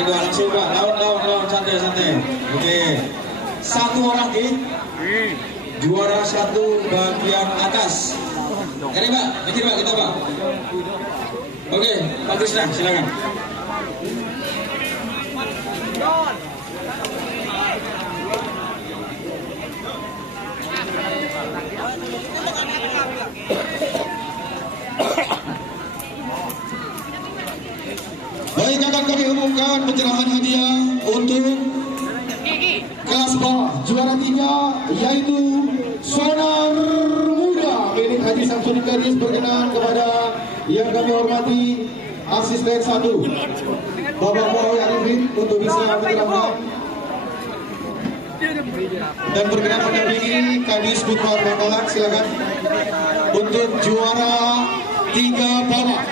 Ayo langsung Pak, lawan santai. Oke. Satu orang juara satu bagian atas. Ini Pak, mikir Pak, kita Pak. Oke, Pak Krisna, silakan. Baik, akan kami umumkan penyerahan hadiah untuk kelas bawah juara 3 yaitu Sonar Muda milik Haji Samsudin Gadis. Berkenan kepada yang kami hormati asisten 1 Bapak Muhammad Arifin untuk bisa menyerahkan dan berkenan mendampingi Kadis Putra Bangkalan. Silakan untuk juara 3 bawah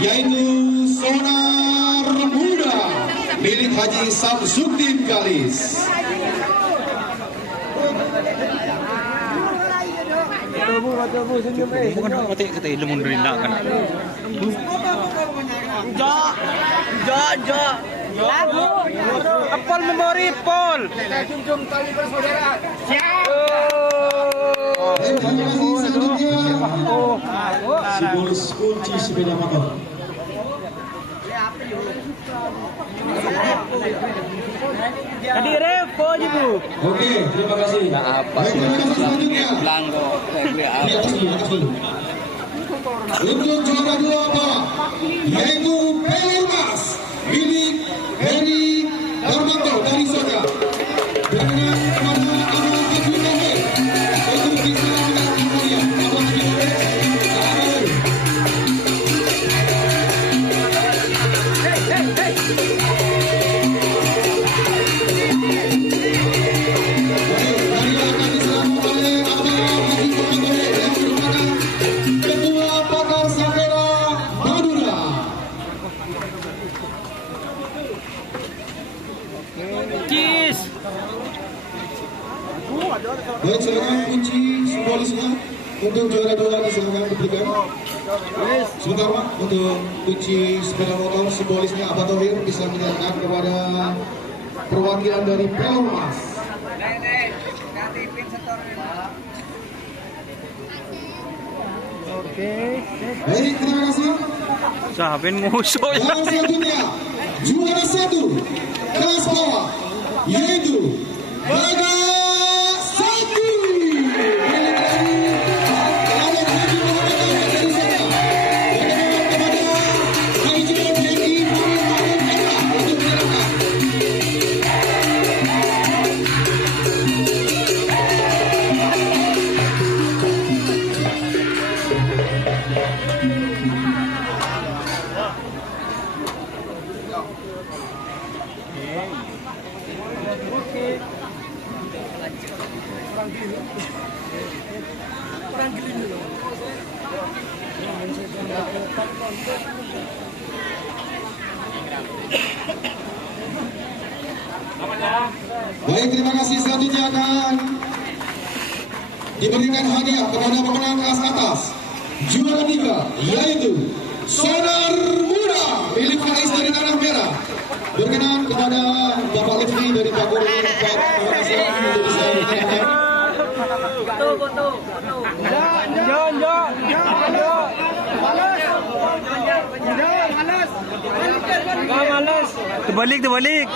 yaitu Sonar Muda milik Haji Samsudin Galis. Bukan mati kita ilmu derindak kan. Jo. Lagu. Apol memori Pol. Jom tali bersaudara. Siap. Simbolis kunci sepeda motor. Tadi repo aja Bu. Oke, terima kasih. Baik, terima kasih selanjutnya. Di atas dulu. Untuk juara 2 bawah yaitu Pelmas milik Heri Darmanto dari Soga. Dengan kepada anak Haji Nomor untuk bisa menjadi mulia. Baik, silakan kunci simbolisnya untuk juara 2 disilakan diberikan. Sebentar Pak, untuk kunci sepeda motor simbolisnya Abah Thohir bisa menyerahkan kepada perwakilan dari Pelmas. Oke. Baik, terima kasih. Sahabat musuh. Yang selanjutnya juara 1 kelas bawah yaitu Baga Baik, terima kasih. Selanjutnya akan diberikan hadiah kepada pemenang kelas atas juara 3 yaitu Sonar Muda milik Faiz dari Tanah Merah. Berkenan kepada Bapak Lutfi dari Pak Guru. Terima kasih untuk bisa diberikan. Foto. Malas. Terbalik.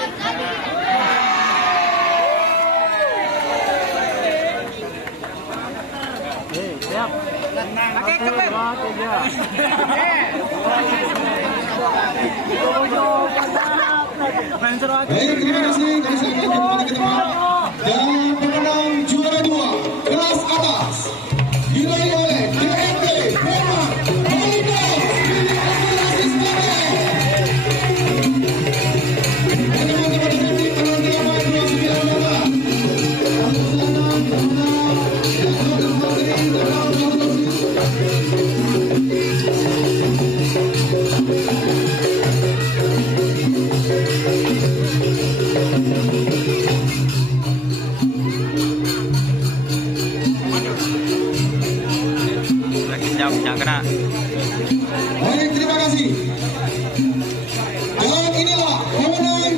Siap. Pakai kepem. Baik, terima kasih. Kami silakan kembali ke tempat. Dan pemenang juara 2 kelas atas diraih oleh DMT Herman Malikas milik Abdul Aziz Yang kena. Baik, terima kasih. Dan inilah pemenang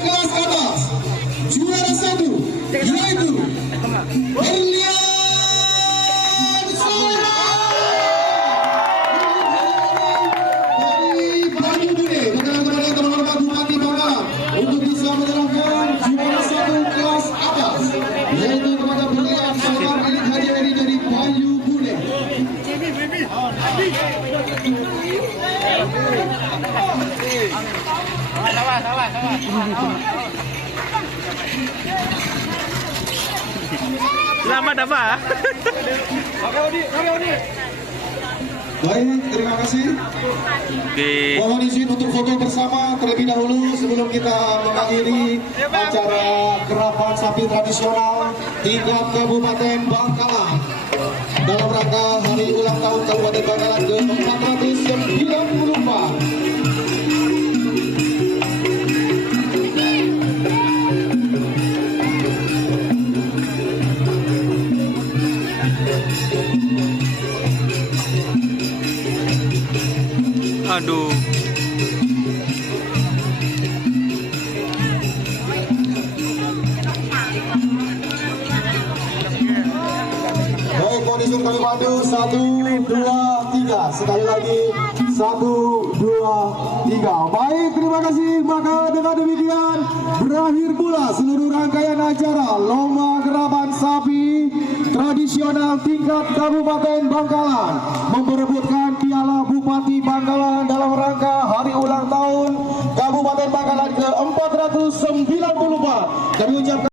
Selamat apa? Baik, terima kasih. Oke. Mohon izin untuk foto bersama terlebih dahulu sebelum kita mengakhiri acara kerapan sapi tradisional tingkat Kabupaten Bangkalan dalam rangka hari ulang tahun Kabupaten Bangkalan ke-494. Aduh. Baik, kondisi kami pandu 1, 2, 3. Sekali lagi 1, 2, 3. Baik, terima kasih. Maka dengan demikian berakhir pula seluruh rangkaian acara lomba kerapan sapi tradisional tingkat Kabupaten Bangkalan memperebutkan piala Bupati Bangkalan dalam rangka hari ulang tahun Kabupaten Bangkalan ke-494. Kami ucapkan